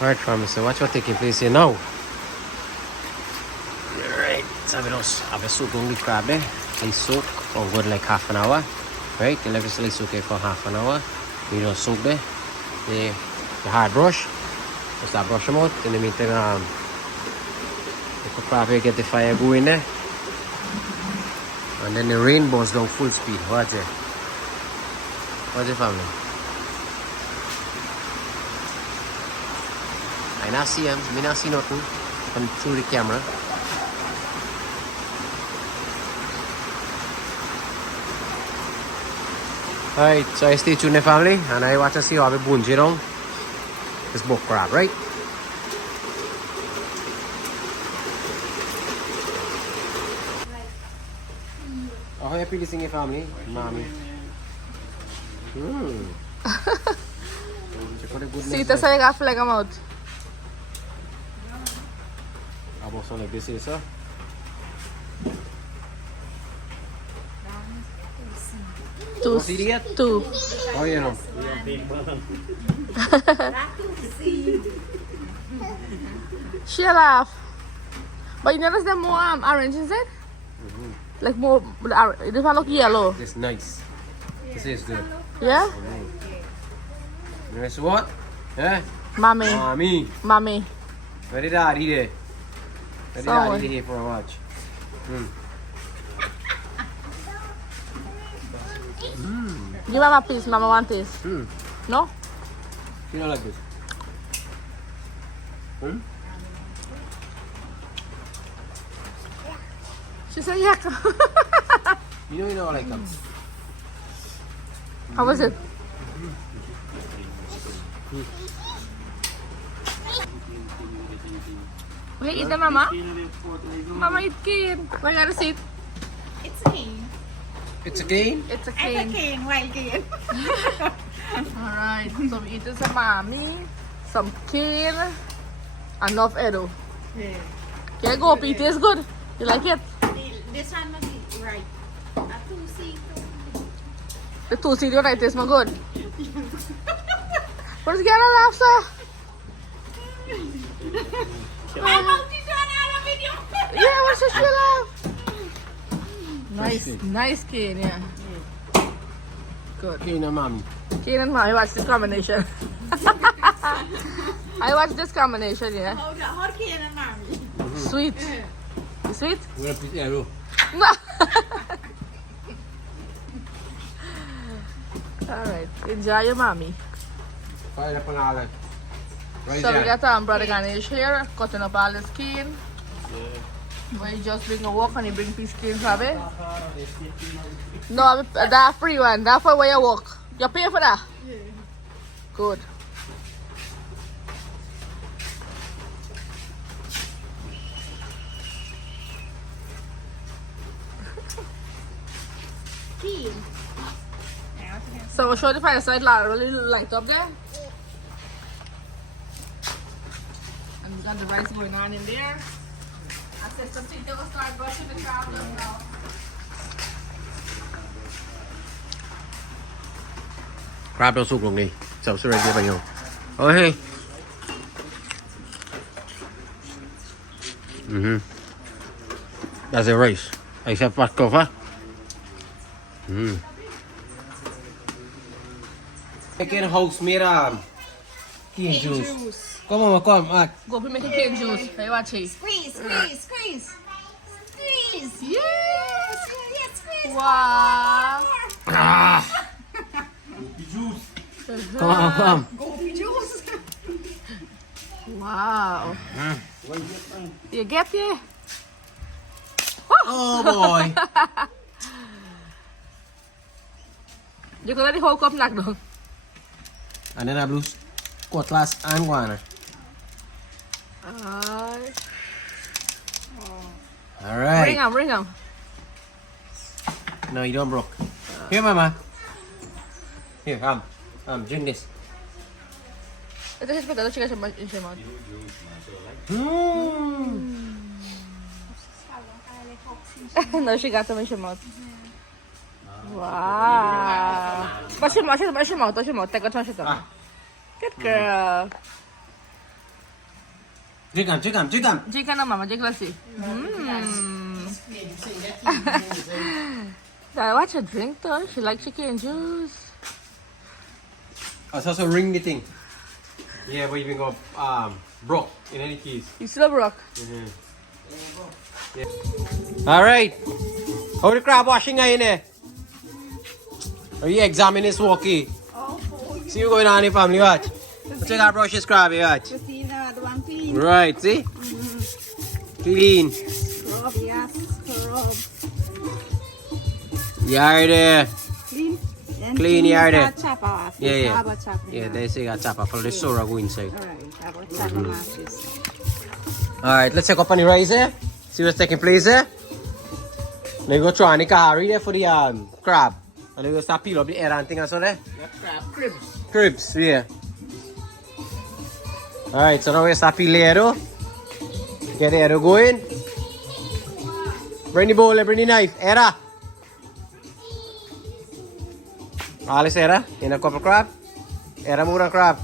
Alright, family, so what's what taking place here now? Alright, so we just have a soak on the crab there. They soak for good like half an hour. Right, you let it soak it for half an hour. We don't soak there. The hard brush. Just start brush them out. In the meantime, the crab here get the fire going there. And then the rain burns down full speed. Watch it. Watch it, family. I not see him. I not see nothing through the camera. Alright, so I stay tuned, family, and I watch and see how we bunge it on this buck crab, right? Oh, happy listening, family, mommy. See, that's how I got flag them out. About something like this, sir. Two. Two. Oh, you know. She laugh. But you notice them more orange, is it? Like more, this one look yellow. This nice. This is good. Yeah? You know what? Yeah? Mommy. Mommy. Mommy. Where did daddy there? Where did daddy here for a watch? Give mama a piece, mama want this. No? You don't like this? She said yeah. You know you don't like them. How was it? Will you eat them, mama? Mama eat cane. I gotta sit. It's a cane. It's a game? It's a It's a cane. cane, wild cane. Alright, so we eat some mommy, some cane, enough edo. Yeah. Okay, go up, it tastes good. You like it? This one must be right. A 2C. The two seed you right tastes more good. What's getting a laugh, sir? I'm out to another video. Yeah, what's your laugh? Nice cane, yeah. Good. Okay, no, mommy. Cane and mommy, watch this combination. I watch this combination, yeah. How cane and mommy? Sweet. You sweet? We're going to put the arrow. Alright, enjoy your mommy. Fire up on all that. Right So there. we got brother Ganesh here, cutting up all the skin. Where you just bring a walk and you bring piece skin, Fabi? No, that free one. That for where you walk. You pay for that? Yeah. Good. Cane. So we'll show the fire side really light up there. And we got the rice going on in there. And Sister Tita will start brushing the crab now. Crab nó sụp luôn đi. Chậu sữa đây bao nhiêu? Ôi hey. That's a rice. Except what cover. Making house made cane juice. Come on, come on. Go be making cane juice. Hey, watch it. Squeeze, squeeze, squeeze. Squeeze. Yes! Yes, squeeze. Wow! Come on, come. Goopy juice. Wow! You get it? Oh boy. You can let the whole cup knock down. And then I blue cutlass and guana. All right. Bring him, bring him. No, you don't broke. Here, mama. Here, drink this. Ito siya pagkado, chika siya mo. No, she got them in your mouth. Wow. Touch your mouth. Take a touch it. Good girl. Chicken. Chicken na mama, chicken lassi. I watch her drink though. She like chicken juice. I also ring the thing. Yeah, but even go broke in any case. You still broke? Yeah. All right. How the crab washing in there? Are you examining this walkie? See you going on in family, what? Let's take our brushes, crab, what? You see the one clean? Right, see? Clean. Scrub, yes, scrub. Yard there. Clean? Then Clean yard there. Chop off. Yeah. Have a chop. Yeah, they say got chop off for the sorrel go inside. Alright, have a chop matches. Alright, let's check up on the rice there. See what's taking place there. Then go try and carry there for the crab. And then we'll start peel up the air and thing and so there. Crab cribs. Cribs, yeah. Alright, so now we start peel the arrow. Get the arrow going. Bring the bowl, bring the knife. Era. Alice, Era. In a couple crab. Era more than crab.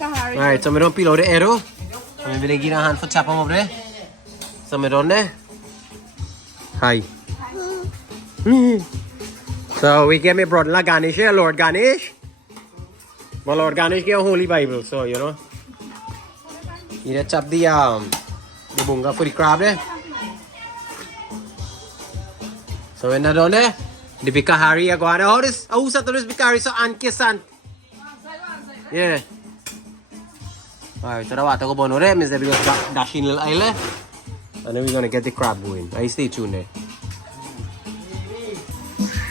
Alright, so we don't peel out the arrow. And we give a hand for chop them up there. So we done there. Hi. So we get my brother Ganesh here, Lord Ganesh. My Lord Ganesh get a Holy Bible, so you know. You chop the bunga for the crab there. So when they're done there, the bikahari are going. How this? How is that this bikahari so ankisan? Yeah. Alright, so the water go burn over there, means that we go dash in little island. And then we're gonna get the crab going. I stay tuned there.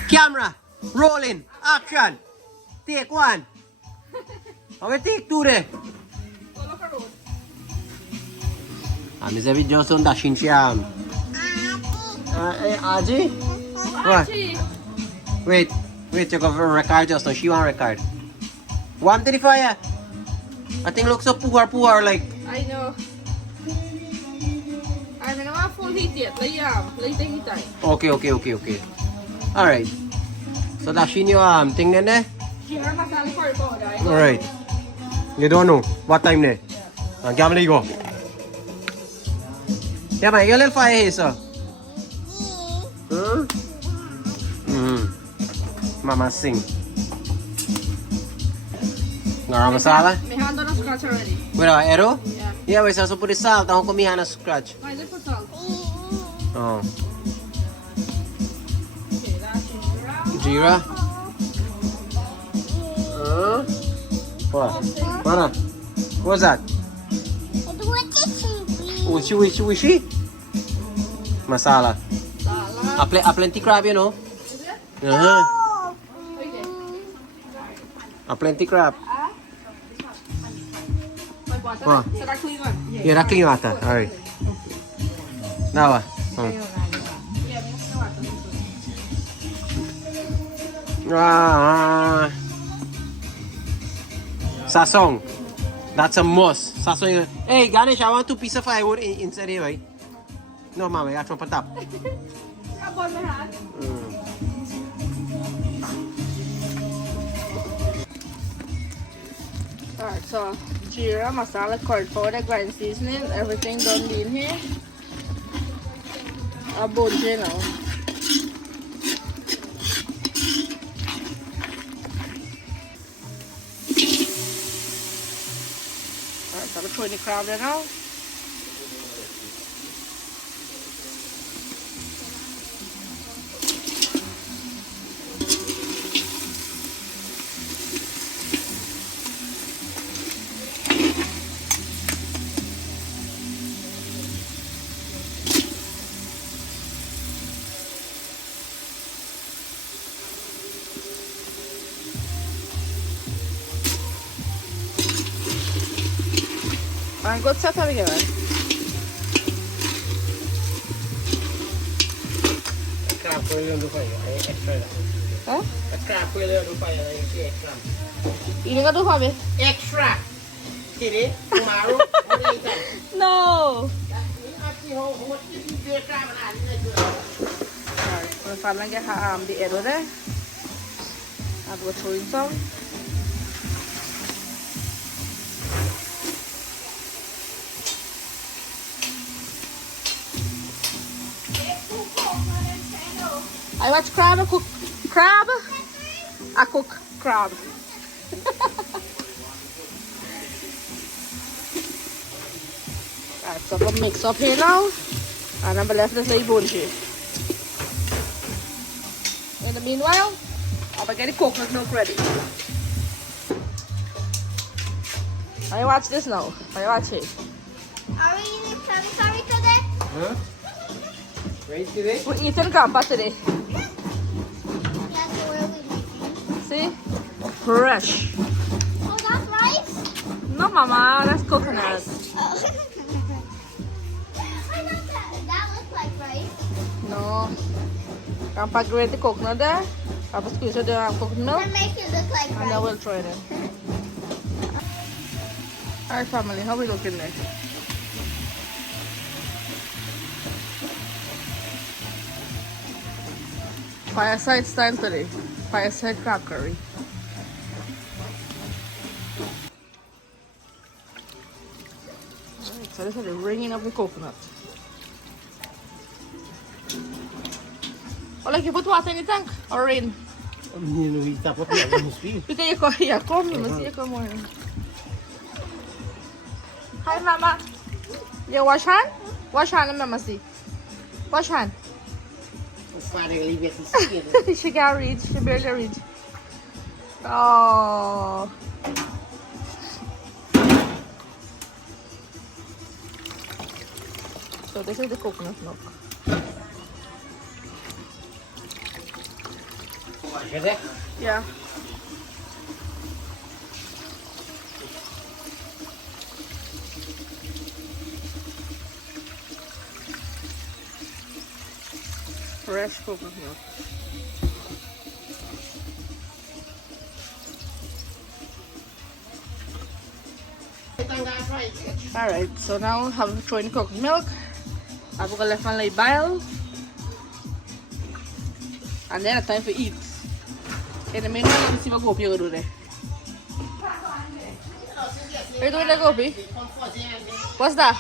Camera, rolling, action. Take one. How we take two there? And Miss Abby just on dashing she Aji? What? Wait, you go for a record just now. She want record. Warm to the fire. I think looks so poor like. I know. I'm in a full heat yet. Like the heat time. Okay. Alright. So dashing your thing then there? Alright. You don't know what time there? Yeah. Gamble go. Yeah, man, you little fire here, sir. Mama sing. Garam masala? My hand on a scratch already. Where are arrow? Yeah. Yeah, we also put the salt. Ako ko mihan na scratch. Why is it put salt? Oh. Okay, that's Jira. What? Mana? What's that? Wishy? Masala. A plenty crab, you know? Is it? Okay. A plenty crab. My water? What? So that clean one? Yeah, that clean water. Alright. Now, Sasong. That's a must. Sasong. Hey, Ganesh, I want 2 pieces of firewood inside here, right? No, mama, I got from top. Up on my hand. Alright, so jeera, masala, curd powder, grind seasoning, everything done in here. A bunji now. Alright, so I'm throwing the crab there now. And good set up again. Crab will do fire. Extra. Huh? A crab will do fire. Extra. You gonna do for me? Extra. Today, tomorrow, later. No! What if you do a crab and Alright, so if I'm gonna get the arrow there, I'll go throwing some. I watch crab, I cook crab. I cook crab. Alright, so I'm gonna mix up here now. And I'm gonna left this like bone shape. In the meanwhile, I'm gonna get the coconut milk ready. I watch this now. I watch it. Are we eating curry today? Huh? Ready today? We're eating gamba today. That's where we making. See? Fresh. Oh, that's rice? No, mama, that's coconut. Oh. I thought that looked like rice. No. Grandpa grate the coconut there. Grandpa squeeze the coconut milk. And make it look like And then rice. we'll try it in. Alright, family, how we looking there? Fireside style today. Fireside crab curry. Alright, so this is the ringing of the coconut. Oh, like you put water in the tank or rain? We tap up here, must be. You take your yeah, come, you must see come on. Hi, mama. You wash hand? Wash hand, mama see. Wash hand. She can't reach. She barely reach. Oh. So this is the coconut milk. Yeah. Fresh coconut milk. Alright, so now I have to throw in the coconut milk. I'm gonna let my lay boil. And then it's time for eat. In the meanwhile, let me see what Gopi will do there. What are you doing there, Gopi? What's that?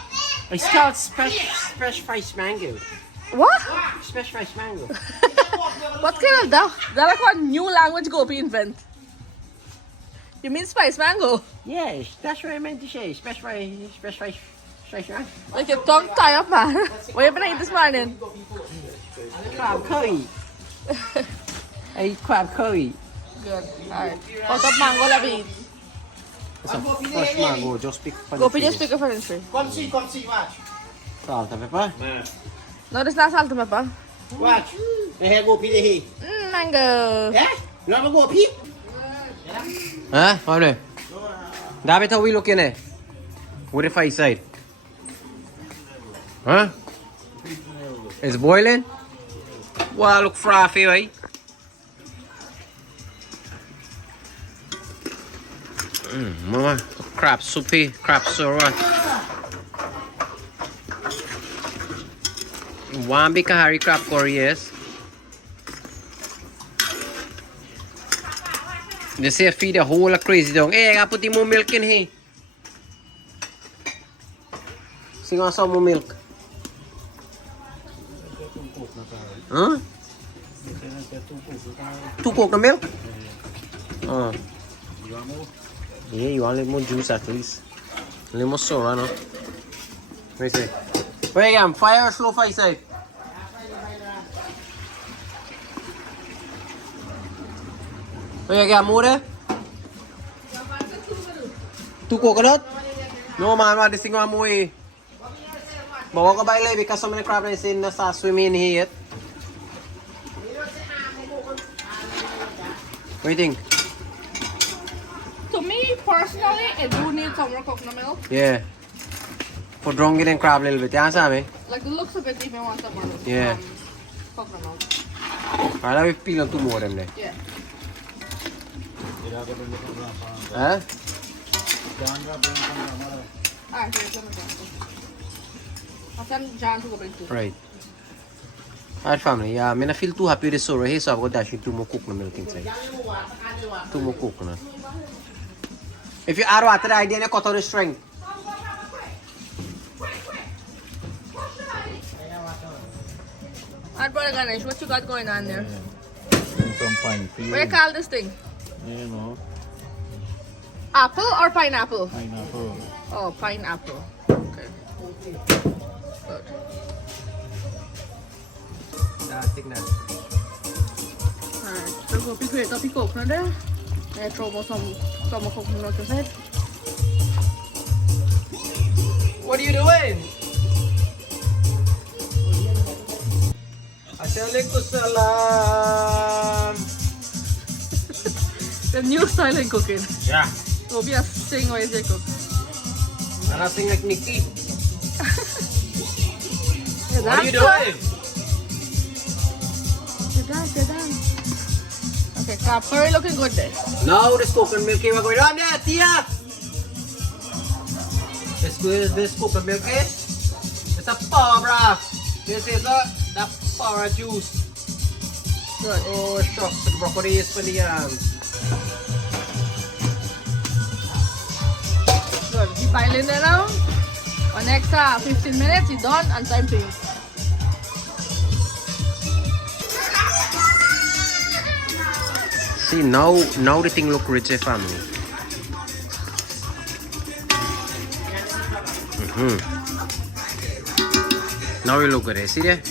It's called fresh fresh mango. What? Fresh fresh mango. What kind of that? That's like one new language Gopi invent. You mean spice mango? Yes, that's what I meant to say. Fresh mango. Like your tongue tie up, man. What you been eating this morning? Crab curry. I eat crab curry. Good. Alright. Cut up mango, let me eat. It's a fresh mango, just pick for the Gopi, just trees. pick a for the tree. Come see, watch. Salt and pepper. No, this is not salt and pepper. Watch. The hair go pee the hay. Mango. Yeah? You want to go pee? Huh? What are David, how we looking there? With the fire side? Huh? It's boiling? Wow, look frothy, right? Mama, crab soupy, crab surah. One big Harry crab curry, yes. They say feed the whole crazy dog. Hey, I gotta put more milk in here. Sing on some more milk. Huh? 2 coconut milk? Oh. Yeah, you want a little more juice at least. A little more sour, no? What do you say? Wait, I'm fire or slow fire side? Wait, I got more there? 2 coconut? No, man, this thing one more. But what about it because so many crab is in the start swimming here yet? What do you think? To me, personally, it do need some more coconut milk. Yeah. For drunk and crab a little bit, you understand me? Like the looks of it, even want some more Yeah. coconut milk. Alright, now we peel on 2 more of them there. Yeah. Huh? Alright, here's some of them. I'll send John to go bring 2. Right. Alright, family, yeah, I mean, I feel too happy with this sorrow here, so I'm going to dash in 2 more coconut milk inside. 2 more coconut. If you add water, the idea is cut out the strength. And brother Ganesh, what you got going on there? And some pineapple. What you call this thing? You know, Apple or pineapple? pineapple. Oh, pineapple. Okay. Good. Tignan. Alright, so go pick it up, pick coconut there. And throw more some coconut inside. What are you doing? Assalamualaikum. The new style in cooking. Yeah. Go be a sing while you cook. And I sing like Nikki. You're What are you done, doing? You're done. Okay, crab curry looking good there. Now this coconut milk we're going on there, Tia. This coconut milk it's a power. This is the power juice. Good. Oh, shucks, the broccoli is for the Good. You pile in there now. For next 15 minutes, it's done and time to eat. See now the thing look rich, family. Now you look at it, see there?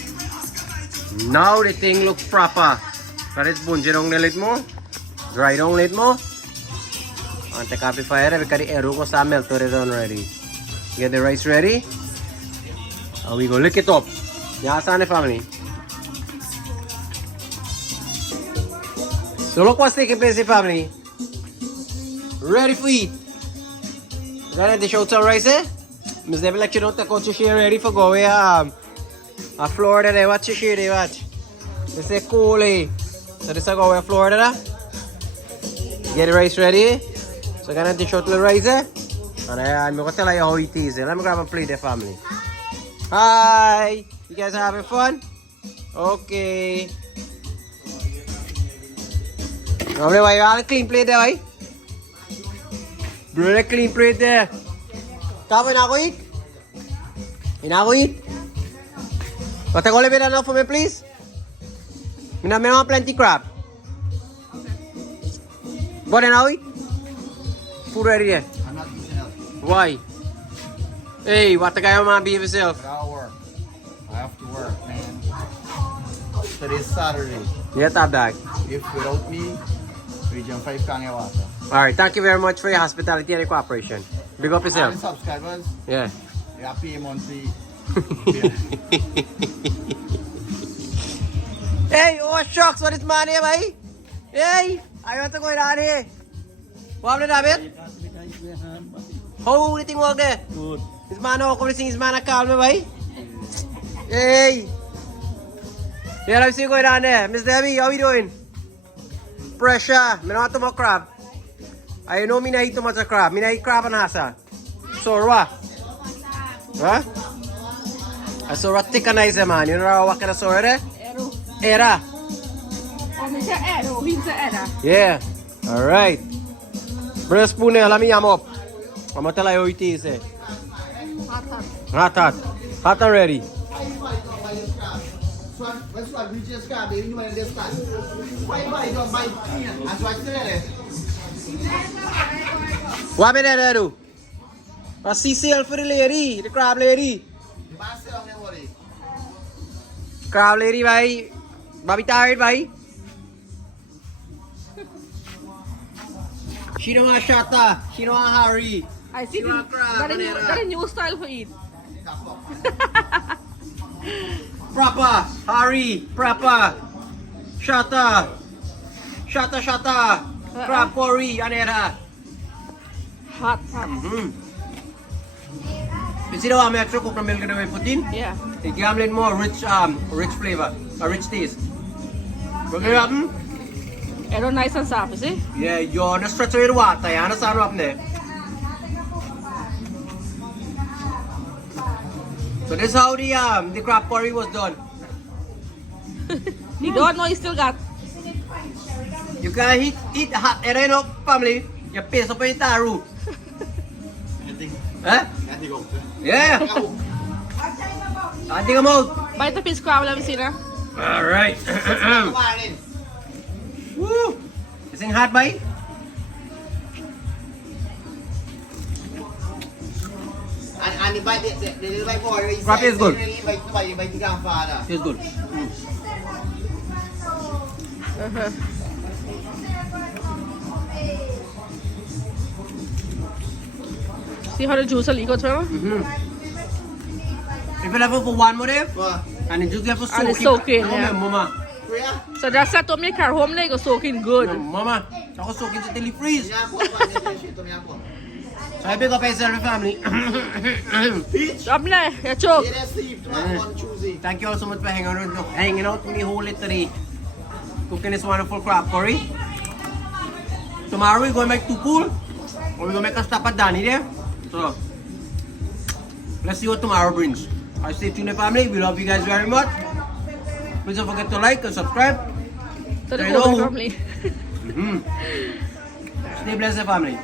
Now the thing look proper. But it's bunge down a little more. Dry down a little more. And take up the fire because the air will start melting already. Get the rice ready. And we go lick it up. Yeah, son, family. So look what's taking place, family. Ready for eat. Gonna dish out some rice, eh? Miss Devil like you don't take out your share ready for go away. Florida there, watch your share there, watch. This is cool, eh? So this is go away Florida. Get the rice ready, eh? So gonna dish out the rice, eh? And I'm gonna tell you how it is. Let me grab a plate there, family. Hi! You guys are having fun? Okay. Lovely, why you have a clean plate there, why? Bring a clean plate there. Tama na ako eat? Ina ako eat? Pata ko bit enough for me, please? Mina may mga plenty crab. What na ako eat? Food ready there. I'm not eating else. Why? Hey, what the guy want to be yourself? I gotta work. I have to work, man. Today's Saturday. Yeah, top dog. If without me, Region 5 can't get water. Alright, thank you very much for your hospitality and your cooperation. Big up And yourself. subscribers, Yeah. you have to pay monthly. Hey, oh shucks, what is man here, bhai? Hey, I want to go down here. What happened, David? How do you think work there? Good. This man ako kung his man call me, bhai. Hey. Yeah, let me see you going down there. Miss Debbie, how you doing? Pressure. Me not too much crab. I know me not eat too much of crab. Me not eat crab and hasa. So what? Huh? I saw a thick and nice man. You know what kind of sorry there? Ero. Era. Oh, me say ero. He say era. Yeah. Alright. Bring a spoon here. Let me yam up. I'm gonna tell you how it is. Eh? Hot, hot. Hot, hot. Hot and ready. What's what we just got, baby? You want this one? Why don't buy? That's what I said. What me there do? A CCL for the lady. The crab lady. Crab lady, bhai. Bobby tired, bhai. She don't want shatta. She don't want hurry. I see You want crab, that a new style for eat. Proper, hurry, proper. Shatta. Shatta, shatta. Crab curry, anera. Hot, hot. You see the one extra coconut milk that we put in? Yeah. It gives a little more rich flavor, a rich taste. What will happen? Ero nice and soft, you see? Yeah, you're not stretching with water, you understand what happened there? So this is how the crab curry was done. You don't know you still got. You can eat hot air, you know, family. You paste up in the taru. Huh? Yeah. I think I'm out. Bite the fish crab, let me see now. All right. Come on in. Woo! This thing hot, boy? And invite the invite for Crab is good. Invite the grandfather. Feels good. See how the juice will leak out, right? If you level for one more day, What? and the juice you have to And soak it's soaking, No, yeah. Mama. Where? So just set up my car home, like, go soaking good. No, Mama. Ako soak it till it freeze. Minyapo, minyapo. So I pick up myself and family. Drop me there, you choke. Yeah, that's Steve. Tomorrow on Tuesday. Thank you all so much for hanging out with me whole day today. Cooking this wonderful crab curry. Tomorrow we're going to make tupul. Or we're going to make a stop at Danny there. So, let's see what tomorrow brings. I stay tuned, family. We love you guys very much. Please don't forget to like and subscribe. To the Hello. whole family. Stay blessed, family.